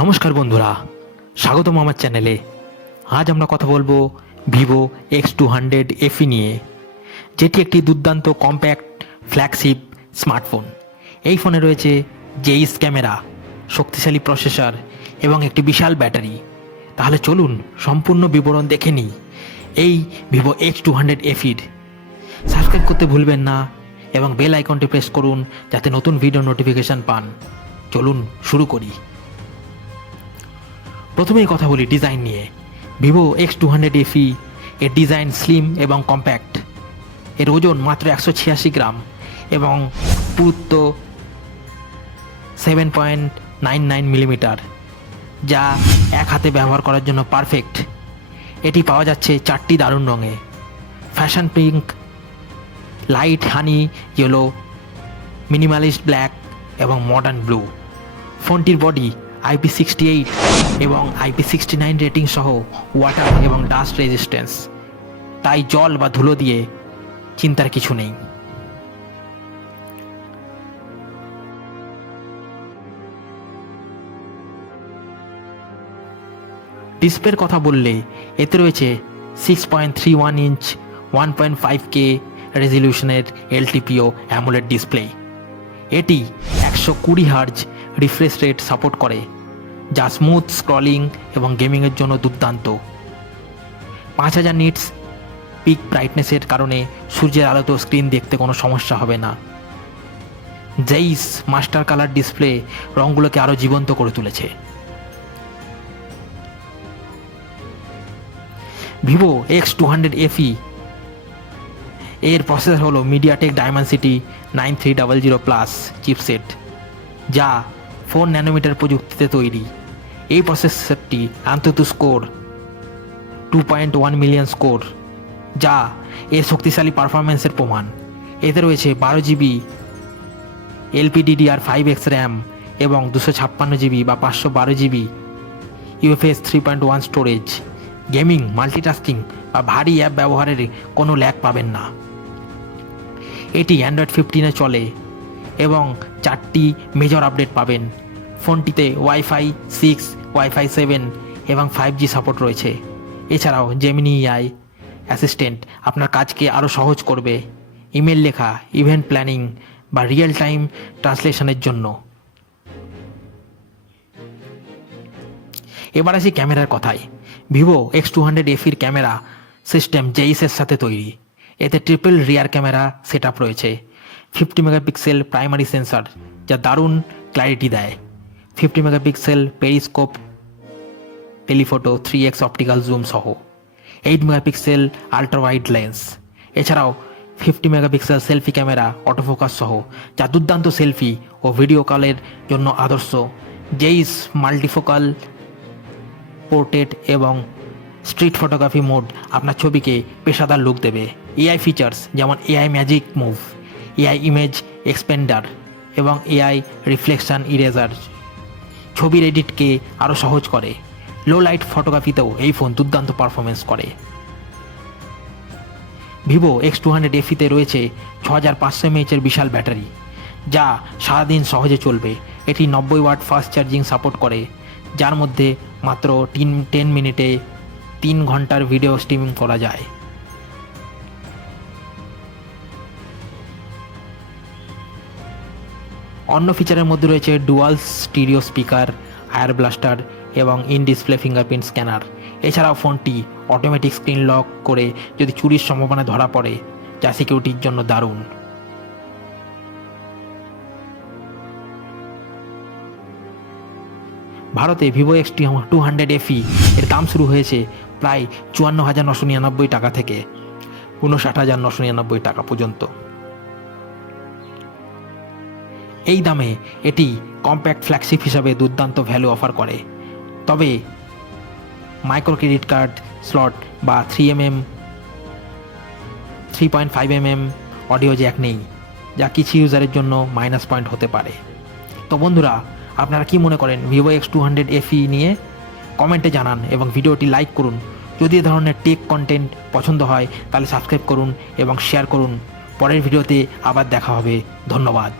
নমস্কার বন্ধুরা, স্বাগতম আমার চ্যানেলে। আজ আমরা কথা বলবো ভিভো X200 FE নিয়ে, যেটি একটি দুর্দান্ত কম্প্যাক্ট ফ্ল্যাগশিপ স্মার্টফোন। এই ফোনে রয়েছে জেইস ক্যামেরা, শক্তিশালী প্রসেসর এবং একটি বিশাল ব্যাটারি। তাহলে চলুন সম্পূর্ণ বিবরণ দেখে নিই এই ভিভো X200 FEর। সাবস্ক্রাইব করতে ভুলবেন না এবং বেল আইকনটি প্রেস করুন যাতে নতুন ভিডিও নোটিফিকেশান পান। চলুন শুরু করি। প্রথমেই কথা বলি ডিজাইন নিয়ে। ভিভো X200 FE এর ডিজাইন স্লিম এবং কম্প্যাক্ট। এর ওজন মাত্র 186 গ্রাম এবং পুরুত্ব 7.99 মিলিমিটার, যা এক হাতে ব্যবহার করার জন্য পারফেক্ট। এটি পাওয়া যাচ্ছে 4টি দারুণ রঙে: ফ্যাশন পিঙ্ক, লাইট হানি ইয়েলো, মিনিমালিস্ট ব্ল্যাক এবং মডার্ন ব্লু। ফোনটির বডি IP68 এবং IP69 রেটিং সহ ওয়াটার এবং ডাস্ট রেজিস্ট্যান্স, তাই জল বা ধুলো দিয়ে চিন্তার কিছু নেই। ডিসপ্লের কথা বললে এতে রয়েছে 6.31 inch 1.5K রেজলিউশনের LTPO AMOLED display. এটি 120 হার্জ রিফ্রেশ রেট সাপোর্ট করে, যা স্মুথ স্ক্রলিং এবং গেমিংয়ের জন্য দুর্দান্ত। 5000 নিটস পিক ব্রাইটনেসের কারণে সূর্যের আলোতেও স্ক্রিন দেখতে কোনো সমস্যা হবে না। জেইস মাস্টার কালার ডিসপ্লে রঙগুলোকে আরও জীবন্ত করে তুলেছে। ভিভো X200 FE এর প্রসেসর হলো মিডিয়াটেক ডায়মেনসিটি 9300+ চিপসেট, যা 4 ন্যানোমিটার প্রযুক্তিতে তৈরি। এই প্রসেসরটি AnTuTu স্কোর 2.1 মিলিয়ন স্কোর, যা এর শক্তিশালী পারফরমেন্সের প্রমাণ। এতে রয়েছে 12GB LPDDR5X র্যাম এবং 256GB বা 512GB UFS 3.1 storage. Gaming, multitasking বা ভারী অ্যাপ ব্যবহারের কোনো ল্যাগ পাবেন না। এটি অ্যান্ড্রয়েড 15-এ চলে এবং 4টি মেজর আপডেট পাবেন। ফোনটিতে ওয়াইফাই 6, ওয়াইফাই 7 এবং 5G সাপোর্ট রয়েছে। এছাড়াও জেমিনি AI অ্যাসিস্ট্যান্ট আপনার কাজকে আরও সহজ করবে, ইমেল লেখা, ইভেন্ট প্ল্যানিং বা রিয়েল টাইম ট্রান্সলেশনের জন্য। এবার আসি ক্যামেরার কথায়। ভিভো X200 FEর ক্যামেরা সিস্টেম জেইসের সাথে তৈরি। এতে triple rear camera set up রয়েছে, 50 মেগাপিক্সেল প্রাইমারি সেন্সর যা দারুণ ক্ল্যারিটি দেয়, 50 megapixel periscope telephoto 3x optical zoom সহ, 8 মেগাপিক্সেল আল্ট্রা ওয়াইড লেন্স। এছাড়াও 50 মেগাপিক্সেল সেলফি ক্যামেরা অটোফোকাস সহ, যা দুর্দান্ত সেলফি ও ভিডিও কলের জন্য আদর্শ। জেইস মাল্টিফোকাল পোর্ট্রেট এবং স্ট্রিট ফটোগ্রাফি মোড আপনার ছবিকে পেশাদার লুক দেবে। AI ফিচার্স যেমন AI magic move, AI image expander এবং AI রিফ্লেকশন ইরেজার ছবির এডিটকে আরও সহজ করে। লো লাইট ফটোগ্রাফিতেও এই ফোন দুর্দান্ত পারফরমেন্স করে। ভিভো X200 FEতে রয়েছে 6500 mAh বিশাল ব্যাটারি, যা সারাদিন সহজে চলবে। এটি 90 ওয়াট ফাস্ট চার্জিং সাপোর্ট করে, যার মধ্যে মাত্র 10 মিনিটে 3 ঘন্টার ভিডিও স্ট্রিমিং করা যায়। অন্য ফিচারের মধ্যে রয়েছে ডুয়াল স্টিরিও স্পিকার, আয়ার ব্লাস্টার এবং ইন ডিসপ্লে ফিঙ্গারপ্রিন্ট স্ক্যানার। এছাড়াও ফোনটি অটোমেটিক স্ক্রিন লক করে যদি চুরির সম্ভাবনা ধরা পড়ে, যা সিকিউরিটির জন্য দারুণ। ভারতে ভিভো X200 FE এর দাম শুরু হয়েছে প্রায় 54,999 টাকা থেকে 59,999 টাকা পর্যন্ত। এই দামে এটি কম্প্যাক্ট ফ্ল্যাগশিপ হিসাবে দুর্দান্ত ভ্যালু অফার করে। তবে মাইক্রো ক্রেডিট কার্ড স্লট বা 3.5mm অডিও জ্যাক নেই, যা কিছু ইউজারের জন্য মাইনাস পয়েন্ট হতে পারে। তো বন্ধুরা, আপনারা কি মনে করেন ভিভো X200 FE নিয়ে? কমেন্টে জানান এবং ভিডিওটি লাইক করুন। যদি এ ধরনের টেক কন্টেন্ট পছন্দ হয় তাহলে সাবস্ক্রাইব করুন এবং শেয়ার করুন। পরের ভিডিওতে আবার দেখা হবে। ধন্যবাদ।